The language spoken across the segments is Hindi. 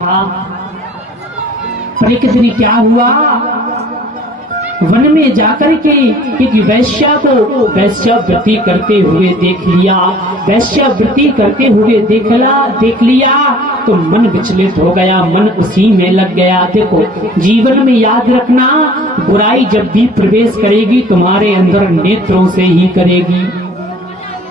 पर एक दिन क्या हुआ, वन में जाकर के एक वैश्या को वैश्यावृत्ति करते हुए देख लिया। वैश्यावृत्ति करते हुए देख लिया तो मन विचलित हो गया, मन उसी में लग गया। देखो, जीवन में याद रखना, बुराई जब भी प्रवेश करेगी तुम्हारे अंदर नेत्रों से ही करेगी।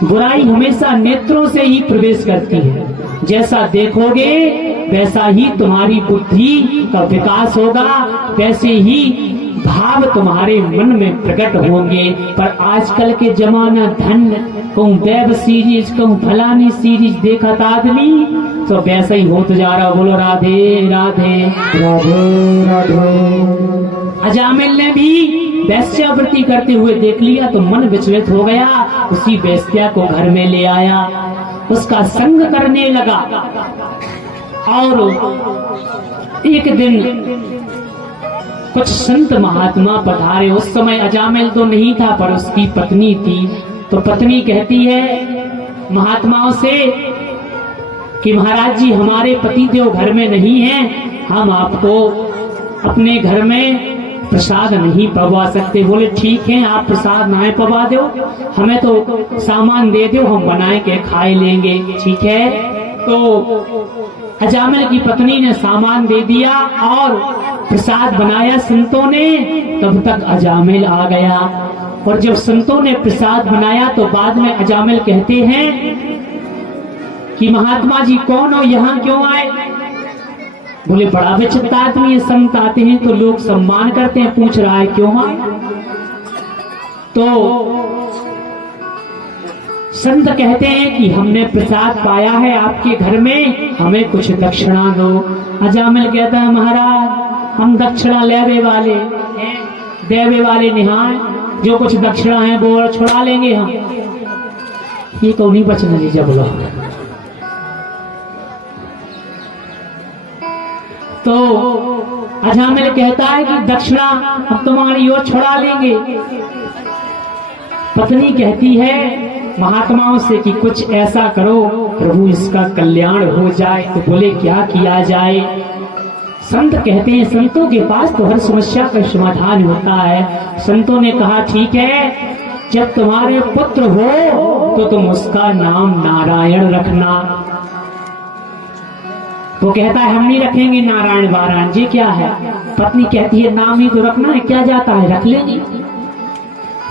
बुराई हमेशा नेत्रों से ही प्रवेश करती है। जैसा देखोगे वैसा ही तुम्हारी बुद्धि का विकास होगा, वैसे ही भाव तुम्हारे मन में प्रकट होंगे। पर आजकल के जमाना धन, कहूँ वेब सीरीज, कहूँ फलानी सीरीज देखा था आदमी, तो वैसा ही होता जा रहा। बोलो राधे राधे राधे राधे। अजामिल ने भी वैश्यावृत्ति करते हुए देख लिया तो मन विचलित हो गया। उसी वैश्या को घर में ले आया, उसका संग करने लगा। और एक दिन कुछ संत महात्मा पधारे। उस समय अजामिल तो नहीं था, पर उसकी पत्नी थी। तो पत्नी कहती है महात्माओं से कि महाराज जी, हमारे पतिदेव घर में नहीं हैं, हम आपको अपने घर में प्रसाद नहीं पवा सकते। बोले ठीक है, आप प्रसाद ना पवा दो, हमें तो सामान दे दो, हम बनाए के खाए लेंगे। ठीक है। तो अजामिल की पत्नी ने सामान दे दिया और प्रसाद बनाया संतों ने। तब तक अजामिल आ गया, और जब संतों ने प्रसाद बनाया तो बाद में अजामिल कहते हैं कि महात्मा जी कौन हो, यहाँ क्यों आए? बोले बड़ा विचित्र आदमी है, संत आते हैं तो लोग सम्मान करते हैं, पूछ रहा है क्यों आए? तो संत कहते हैं कि हमने प्रसाद पाया है आपके घर में, हमें कुछ दक्षिणा दो। अजामिल कहता है महाराज, हम दक्षिणा लेवे वाले हैं, देवे वाले निहाय, जो कुछ दक्षिणा है वो छुड़ा लेंगे हम। ये तो नहीं बचने दीजिए। बोला तो अजामिल कहता है कि दक्षिणा हम तुम्हारी ओर छुड़ा लेंगे। पत्नी कहती है महात्माओं से कि कुछ ऐसा करो प्रभु इसका कल्याण हो जाए। तो बोले क्या किया जाए? संत कहते हैं संतों के पास तो हर समस्या का समाधान होता है। संतों ने कहा ठीक है, जब तुम्हारे पुत्र हो तो तुम उसका नाम नारायण रखना। वो कहता है हम नहीं रखेंगे नारायण वारायण, जी क्या है? पत्नी कहती है नाम ही तो रखना है, क्या जाता है, रख लेंगे।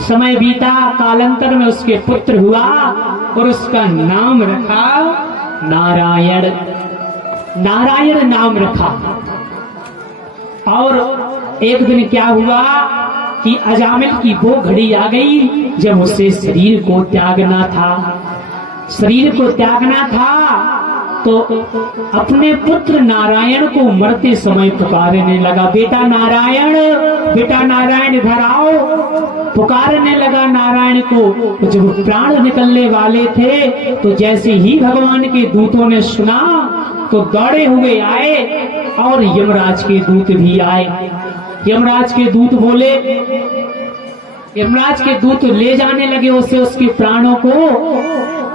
समय बीता, कालांतर में उसके पुत्र हुआ और उसका नाम रखा नारायण। नारायण नाम रखा। और एक दिन क्या हुआ कि अजामिल की वो घड़ी आ गई जब उसे शरीर को त्यागना था। शरीर को त्यागना था तो अपने पुत्र नारायण को मरते समय पुकारने लगा, बेटा नारायण, बेटा नारायण इधर आओ। पुकारने लगा नारायण को। जब प्राण निकलने वाले थे तो जैसे ही भगवान के दूतों ने सुना तो दौड़े हुए आए, और यमराज के दूत भी आए। यमराज के दूत बोले, यमराज के दूत ले जाने लगे उसे, उसके प्राणों को।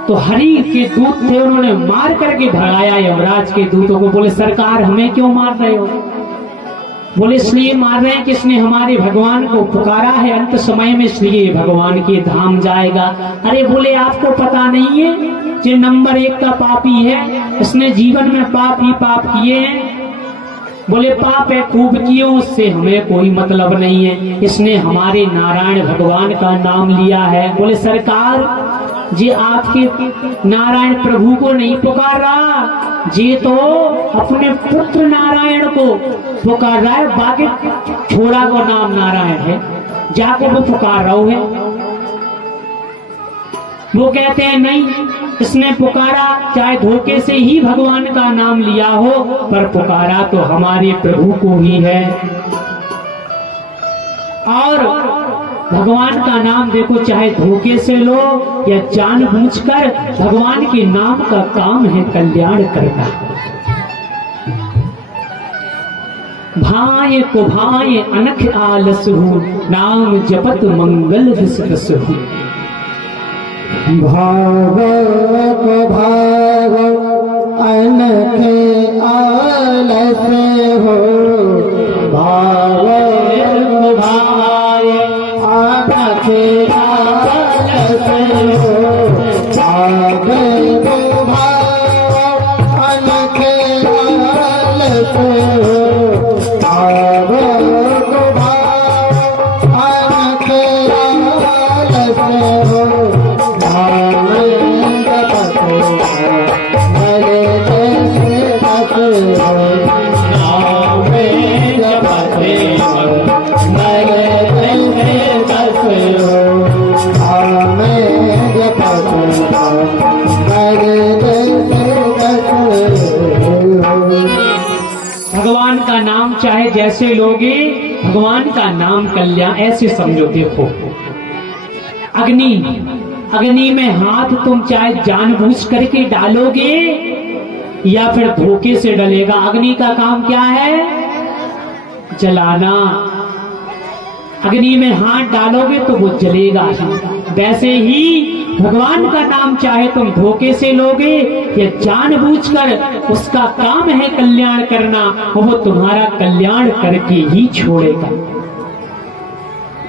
तो हरि के दूत थे, उन्होंने मार करके भगाया यमराज के दूतों को। बोले सरकार हमें क्यों मार रहे हो? बोले इसलिए मार रहे हैं कि इसने हमारे भगवान को पुकारा है अंत समय में, इसलिए भगवान के धाम जाएगा। अरे बोले आपको पता नहीं है, ये नंबर 1 का पापी है, इसने जीवन में पाप ही पाप किए हैं। बोले पाप है खूब किए, उससे हमें कोई मतलब नहीं है, इसने हमारे नारायण भगवान का नाम लिया है। बोले सरकार जी आपके नारायण प्रभु को नहीं पुकार रहा, जी तो अपने पुत्र नारायण को पुकार रहा है। बाकी छोड़ा को नाम नारायण है, जाको वो पुकार रहा है। वो कहते हैं नहीं, इसने पुकारा चाहे धोखे से ही भगवान का नाम लिया हो, पर पुकारा तो हमारे प्रभु को ही है। और भगवान का नाम देखो, चाहे धोखे से लो या जानबूझकर, भगवान के नाम का काम है कल्याण करना। भाए को भाए अनख आलसहु, नाम जपत मंगल विसरसहु। भाव को भाव अनख आलस चाहे जैसे लोगे, भगवान का नाम कल्याण ऐसे समझो। देखो अग्नि में हाथ तुम चाहे जानबूझ करके डालोगे या फिर धोखे से डलेगा। अग्नि का काम क्या है? जलाना। अग्नि में हाथ डालोगे तो वो जलेगा ही। वैसे ही भगवान का नाम चाहे तुम धोखे से लोगे या जानबूझकर, उसका काम है कल्याण करना, वो तुम्हारा कल्याण करके ही छोड़ेगा।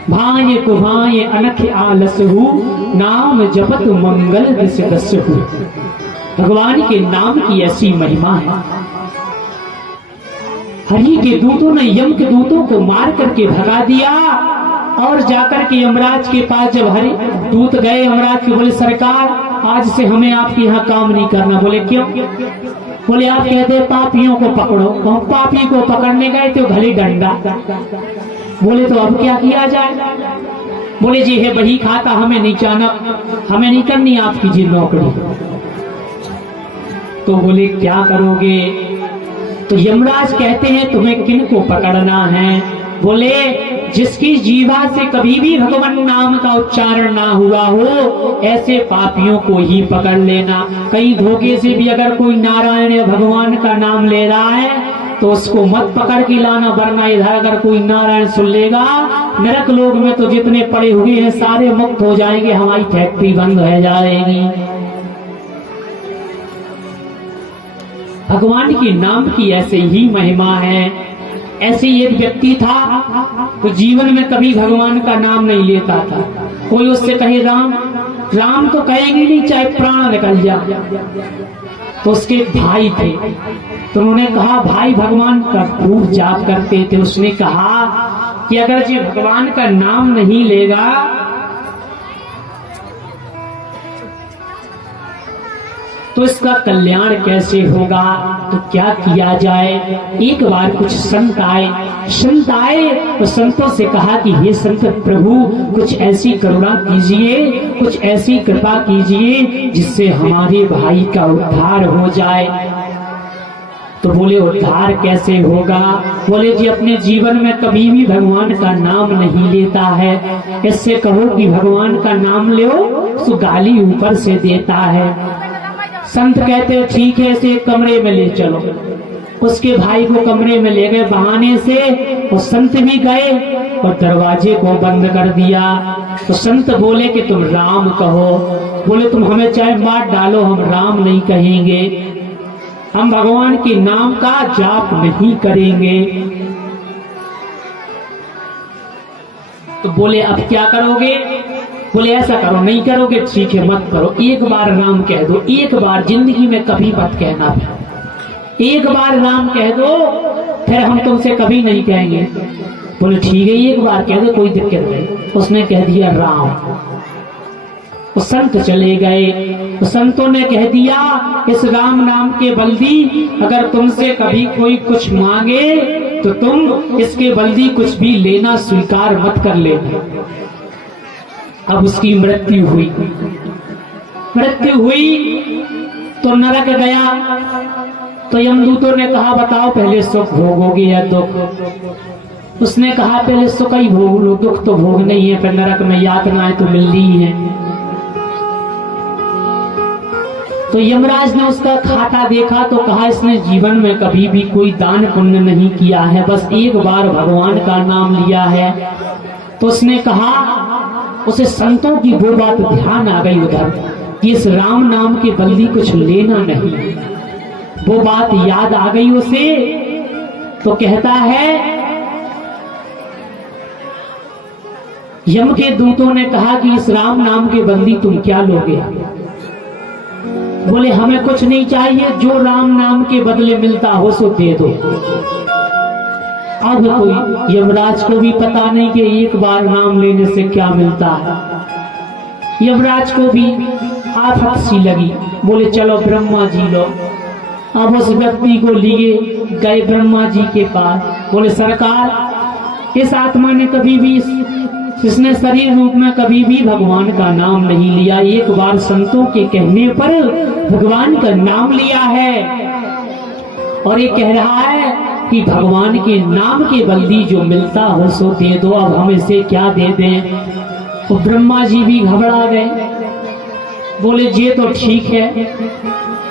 भाय कुभाय अनख आलसहु, नाम जपत मंगल दिस दसहु। भगवान के नाम की ऐसी महिमा है। हरि के दूतों ने यम के दूतों को मार करके भगा दिया और जाकर के यमराज के पास जब हरि दूत गए, यमराज के बोले सरकार आज से हमें आपके यहाँ काम नहीं करना। बोले क्यों? बोले आप कहते पापियों को पकड़ो। हम पापी को पकड़ने गए तो घड़ी डंडा। बोले तो अब क्या किया जाए? बोले जी है वही खाता, हमें नहीं जाना, हमें नहीं करनी आपकी जी नौकरी। तो बोले क्या करोगे? तो यमराज कहते हैं तुम्हें किन को पकड़ना है? बोले जिसकी जीवा से कभी भी भगवान नाम का उच्चारण ना हुआ हो, ऐसे पापियों को ही पकड़ लेना। कहीं धोखे से भी अगर कोई नारायण या भगवान का नाम ले रहा है तो उसको मत पकड़ के लाना, वरना इधर अगर कोई नारायण सुन लेगा, नरक लोक में तो जितने पड़े हुए हैं सारे मुक्त हो जाएंगे, हमारी फैक्ट्री बंद हो जाएगी। भगवान के नाम की ऐसे ही महिमा है। ऐसे ही एक व्यक्ति था तो जीवन में कभी भगवान का नाम नहीं लेता था। कोई उससे कहे राम, राम तो कहेगी नहीं चाहे प्राण निकल जाए। तो उसके भाई थे तो उन्होंने कहा भाई भगवान का खूब जाप करते थे। उसने कहा कि अगर जी भगवान का नाम नहीं लेगा तो इसका कल्याण कैसे होगा? तो क्या किया जाए? एक बार कुछ संत आए तो संतों से कहा कि हे संत प्रभु कुछ ऐसी करुणा कीजिए, कुछ ऐसी कृपा कीजिए जिससे हमारे भाई का उद्धार हो जाए। तो बोले उद्धार कैसे होगा? बोले जी अपने जीवन में कभी भी भगवान का नाम नहीं लेता है, इससे कहो कि भगवान का नाम लो तो गाली ऊपर से देता है। संत कहते ठीक है इसे कमरे में ले चलो। उसके भाई को कमरे में ले गए बहाने से, और संत भी गए और दरवाजे को बंद कर दिया। तो संत बोले कि तुम राम कहो। बोले तुम हमें चाहे मार डालो, हम राम नहीं कहेंगे, हम भगवान के नाम का जाप नहीं करेंगे। तो बोले अब क्या करोगे? बोले ऐसा करो, नहीं करोगे ठीक है मत करो, एक बार राम कह दो, एक बार जिंदगी में कभी मत कहना, एक बार राम कह दो फिर हम तुमसे कभी नहीं कहेंगे। बोले ठीक है एक बार कह दो कोई दिक्कत नहीं। उसने कह दिया राम। वो संत चले गए। तो संतों ने कह दिया इस राम नाम के बल्दी अगर तुमसे कभी कोई कुछ मांगे तो तुम इसके बल्दी कुछ भी लेना स्वीकार मत कर लेना। अब उसकी मृत्यु हुई तो नरक गया। तो यमदूतों ने कहा बताओ पहले सुख भोगोगे या दुख? उसने कहा पहले सुख ही भोग लो, दुख तो भोग नहीं है, फिर नरक में यातनाएं तो मिलनी ही है। तो यमराज ने उसका खाता देखा तो कहा इसने जीवन में कभी भी कोई दान पुण्य नहीं किया है, बस एक बार भगवान का नाम लिया है। तो उसने कहा उसे संतों की वो बात ध्यान आ गई उधर कि इस राम नाम के बल्दी कुछ लेना नहीं, वो बात याद आ गई उसे। तो कहता है यम के दूतों ने कहा कि इस राम नाम के बंदी तुम क्या लोगे? बोले हमें कुछ नहीं चाहिए, जो राम नाम के बदले मिलता हो सो दे दो। अब तो यमराज को भी पता नहीं कि एक बार नाम लेने से क्या मिलता है। यमराज को भी आफत सी लगी, बोले चलो ब्रह्मा जी लो। अब उस व्यक्ति को लिए गए ब्रह्मा जी के पास। बोले सरकार इस आत्मा ने कभी भी इसने शरीर रूप में कभी भी भगवान का नाम नहीं लिया, एक बार संतों के कहने पर भगवान का नाम लिया है और ये कह रहा है कि भगवान के नाम के बल्दी जो मिलता हो सो दे दो, अब हम इसे क्या दे दें। तो ब्रह्मा जी भी घबरा गए, बोले ये तो ठीक है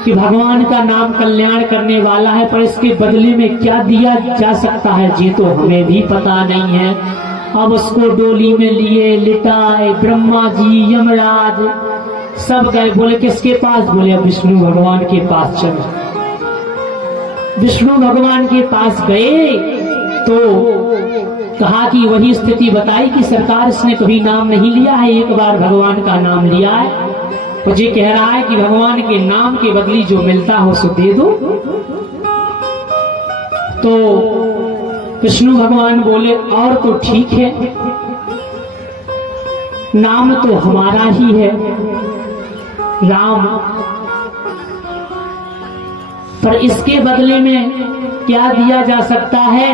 कि भगवान का नाम कल्याण करने वाला है, पर इसके बदले में क्या दिया जा सकता है ये तो हमें भी पता नहीं है। अब उसको डोली में लिए लिटाए, ब्रह्मा जी यमराज सब गए। बोले किसके पास? बोले अब विष्णु भगवान के पास चलो। विष्णु भगवान के पास गए तो कहा कि वही स्थिति बताई कि सरकार इसने कभी नाम नहीं लिया है, एक बार भगवान का नाम लिया है, तो ये कह रहा है कि भगवान के नाम के बदली जो मिलता हो सो दे दो। तो विष्णु भगवान बोले और तो ठीक है, नाम तो हमारा ही है राम, पर इसके बदले में क्या दिया जा सकता है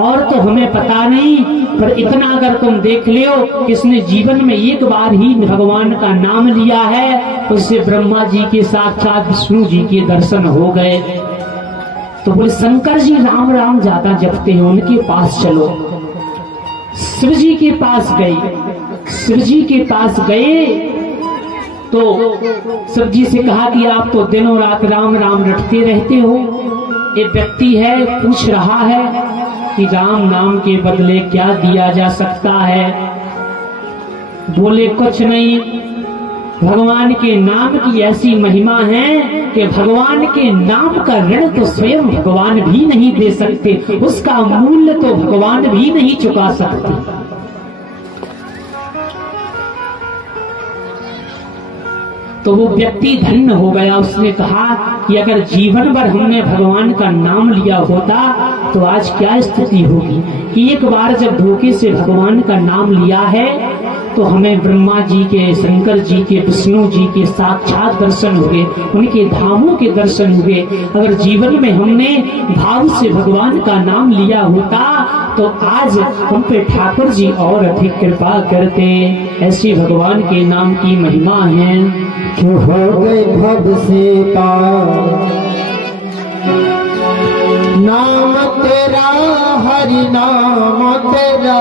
और तो हमें पता नहीं, पर इतना अगर तुम देख लियो कि इसने जीवन में एक बार ही भगवान का नाम लिया है, तो उससे ब्रह्मा जी के साक्षात विष्णु जी के दर्शन हो गए। तो बोले शंकर जी राम राम ज्यादा जपते हैं, उनके पास चलो। शिव जी के पास गए, शिव जी के पास गए तो शिव जी से कहा कि आप तो दिनों रात राम राम रटते रहते हो, एक व्यक्ति है पूछ रहा है कि राम नाम के बदले क्या दिया जा सकता है। बोले कुछ नहीं, भगवान के नाम की ऐसी महिमा है कि भगवान के नाम का ऋण तो स्वयं भगवान भी नहीं दे सकते, उसका मूल्य तो भगवान भी नहीं चुका सकते। तो वो व्यक्ति धन्य हो गया। उसने कहा कि अगर जीवन भर हमने भगवान का नाम लिया होता तो आज क्या स्थिति होगी, कि एक बार जब धोखे से भगवान का नाम लिया है तो हमें ब्रह्मा जी के, शंकर जी के, विष्णु जी के साक्षात दर्शन हुए, उनके धामों के दर्शन हुए। अगर जीवन में हमने भाव से भगवान का नाम लिया होता तो आज हम पे ठाकुर जी और अधिक कृपा करते। ऐसी भगवान के नाम की महिमा है। हो गए भव से पार, नाम तेरा हरि नाम तेरा,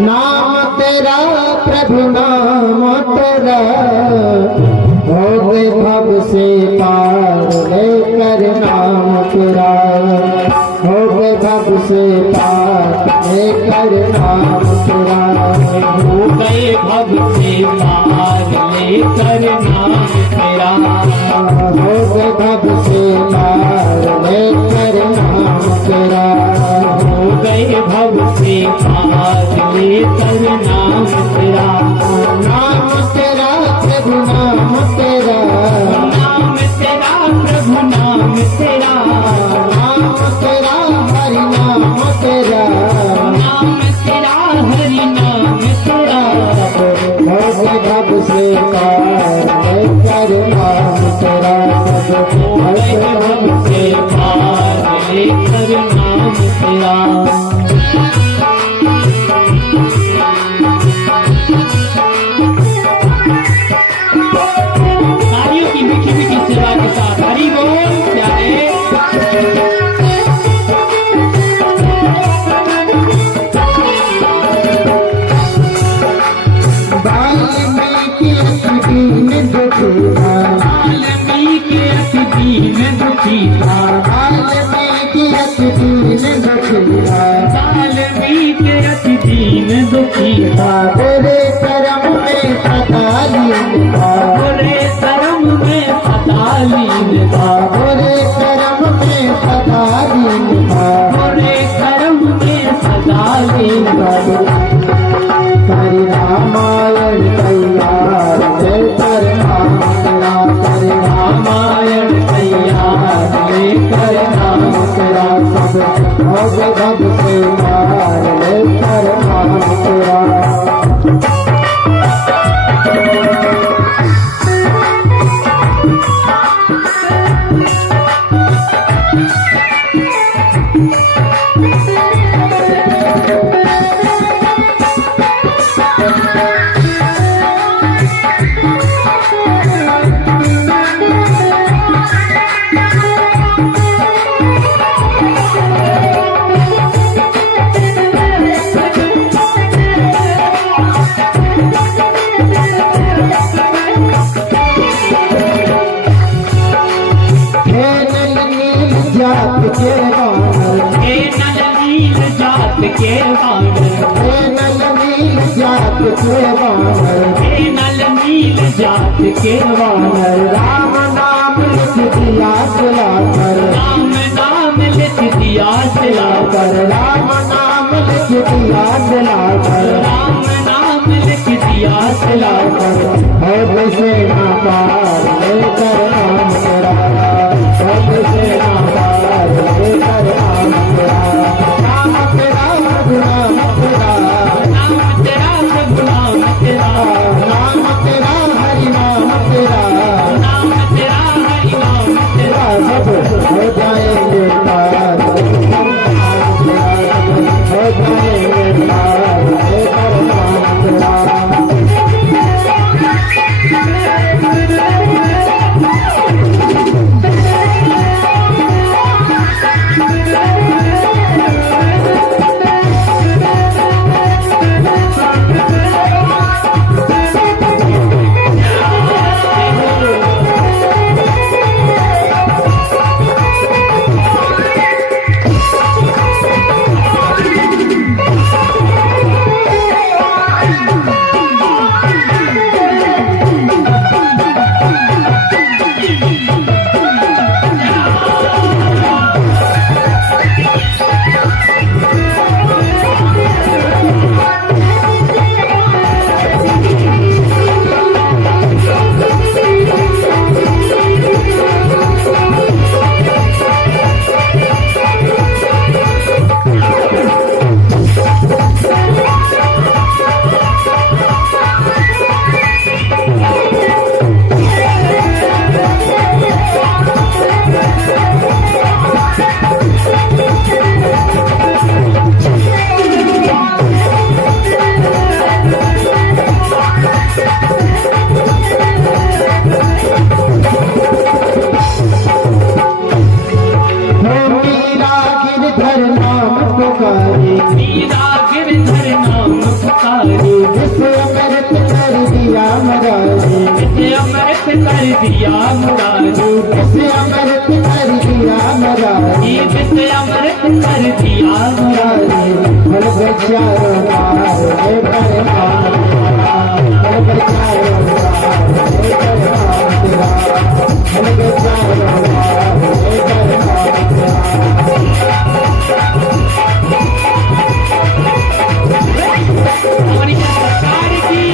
नाम तेरा प्रभु नाम तेरा। हो गए भव से पार लेकर नाम तेरा, हो गए भव से पार लेकर नाम तेरा। हो गए भव से पार लेकर नाम तेरा, हो गए भव से पार लेकर नाम तेरा, हो गए भव से पार लेकर नाम तेरा। नाम तेरा प्रभु नाम तेरा, नाम तेरा प्रभु नाम तेरा, नाम तेरा हरि नाम तेरा, नाम तेरा हरि नाम तेरा। हो गए भव से पार लेकर नाम तेरा, हो गए भव से पार लेकर नाम तेरा। तालियों की मीठी मीठी सेवा के साथ हरि बोल प्यारे। वाल्मीकि दीन दुखी था, वाल्मीकि दीन दुखी था, वाल्मीकि दीन दुखी था, वाल्मीकि दीन दुखी था। तेरे कर्म में पता लीन था, बुरे कर्म में पता लीन था, तेरे कर्म में पता लीन था, बुरे कर्म में सदा लीन था। हरि रामायण तैयार लेकर नाम तेरा, हरि रामायण तैयार लेकर नाम तेरा। सब हो गए भव से पार लेकर नाम तेरा। के वानर, हे नल नील जात के वानर, हे नल नील जात के वानर, हे नल नील जात के वानर। राम नाम लिख दिया जलाकर, राम नाम लिख दिया जलाकर, राम नाम लिख दिया जलाकर, राम नाम लिख दिया जलाकर। हो से ना पार लेकर नाम तेरा, हो से ना पार लेकर नाम तेरा, नाम तेरा नाम तेरा, नाम तेरा प्रभु नाम तेरा, नाम तेरा हरि नाम तेरा, नाम तेरा हरि नाम तेरा। सब हो जाएंगे पार हो जाएंगे पार लेकर नाम तेरा। मीरा गिरधर नाम पुकारे, जिसे अमृत कर दिया मुरारी, जिसे अमृत कर दिया मुरारी, जिसे अमृत कर दिया मुरारी, जिसे अमृत कर दिया मुरारी। मन बेचारो पार लेकर नाम तेरा, मन बेचारो पार लेकर नाम तेरा, मन बेचारो पार लेकर नाम तेरा। हमारी सरकार की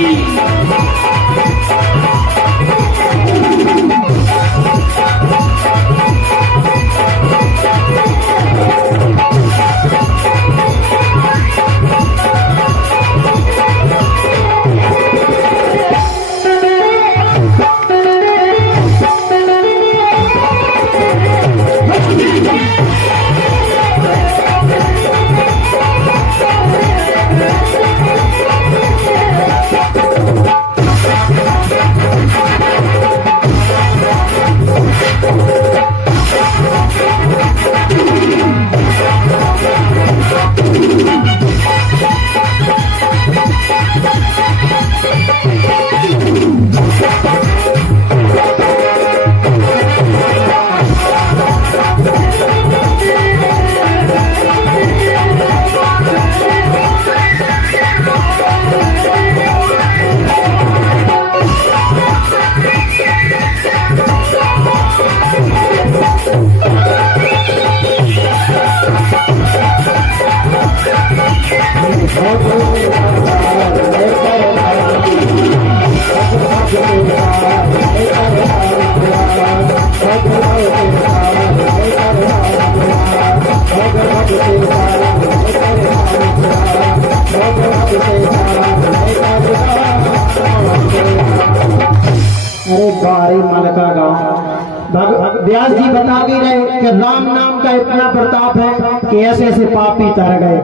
अरे बारी मलका गाँव व्यास जी बता भी रहे कि राम नाम का इतना प्रताप है कि ऐसे ऐसे पापी तर गए।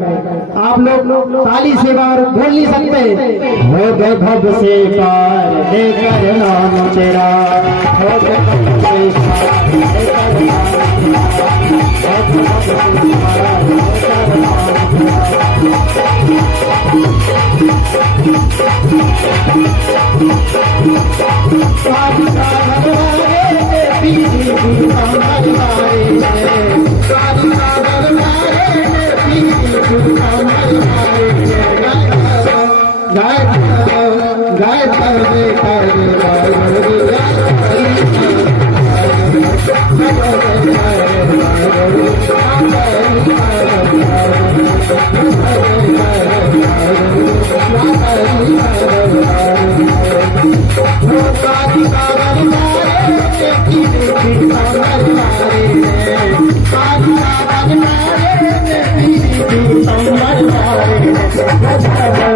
आप लोग ताली से बाहर बोल नहीं सकते। हो गए भव से पार लेकर नाम तेरा, हो गए भव से पार लेकर नाम तेरा, हो गए भव से पार लेकर नाम तेरा। पीरे पीताम्बर वारे ने काली कावड़ मारे ने पीरे पीताम्बर वारे ने गजब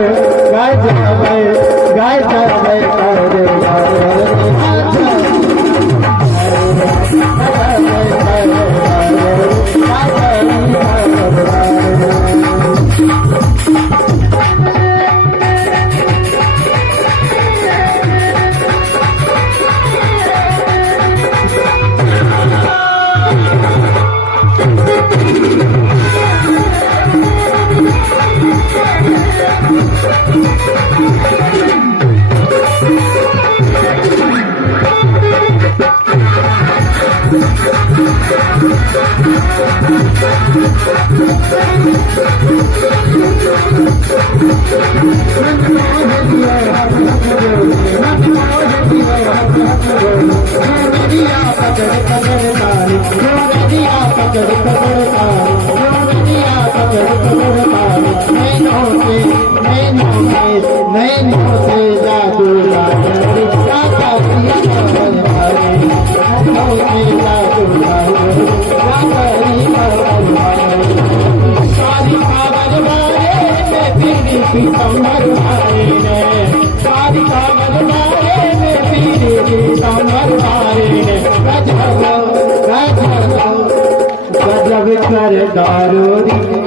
कर दारू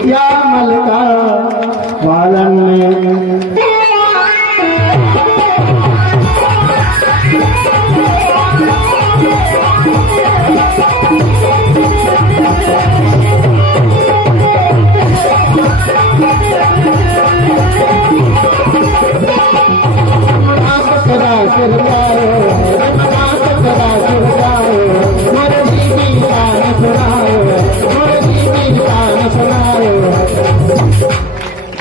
या मलका वालन में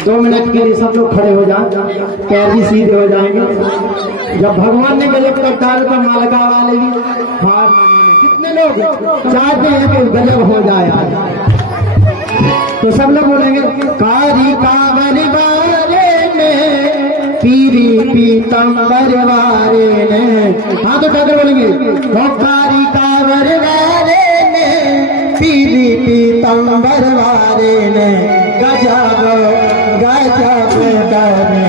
दो मिनट के लिए सब लोग खड़े हो जाएं, पैर भी सीधे हो जाएंगे। जब भगवान ने गजब का डाल का मालका वाले भी हार माने। कितने लोग चाहते हैं कि गजब हो जाए? तो सब लोग बोलेंगे कारी कांवर वाले ने पीरी पीतम्बर वाले ने। हाँ तो क्या बोलेंगे? कारी कांवर वाले ने पीरी पीतम्बर वाले ने गजब गजब करने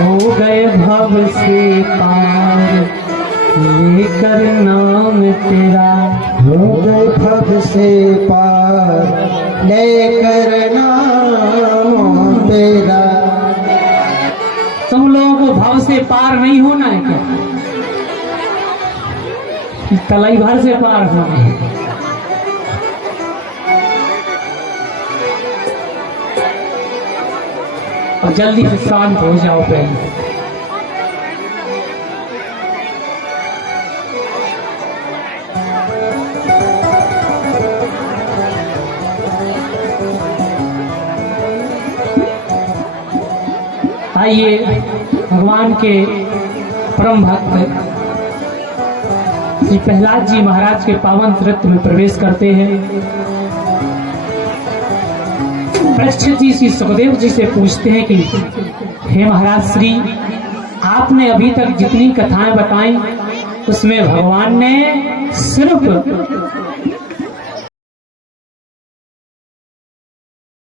हो गए भव से पार लेकर नाम तेरा। हो गए भव से पार लेकर नाम तेरा। तुम लोगों को भव से पार नहीं होना है क्या? तलाई भर से पार होना है। और जल्दी से शांत हो जाओ पहले। आइए भगवान के परम भक्त श्री प्रहलाद जी महाराज के पावन तीर्थ में प्रवेश करते हैं। परीक्षित जी श्री सुखदेव जी से पूछते हैं कि हे महाराज श्री, आपने अभी तक जितनी कथाएं बताई उसमें भगवान ने सिर्फ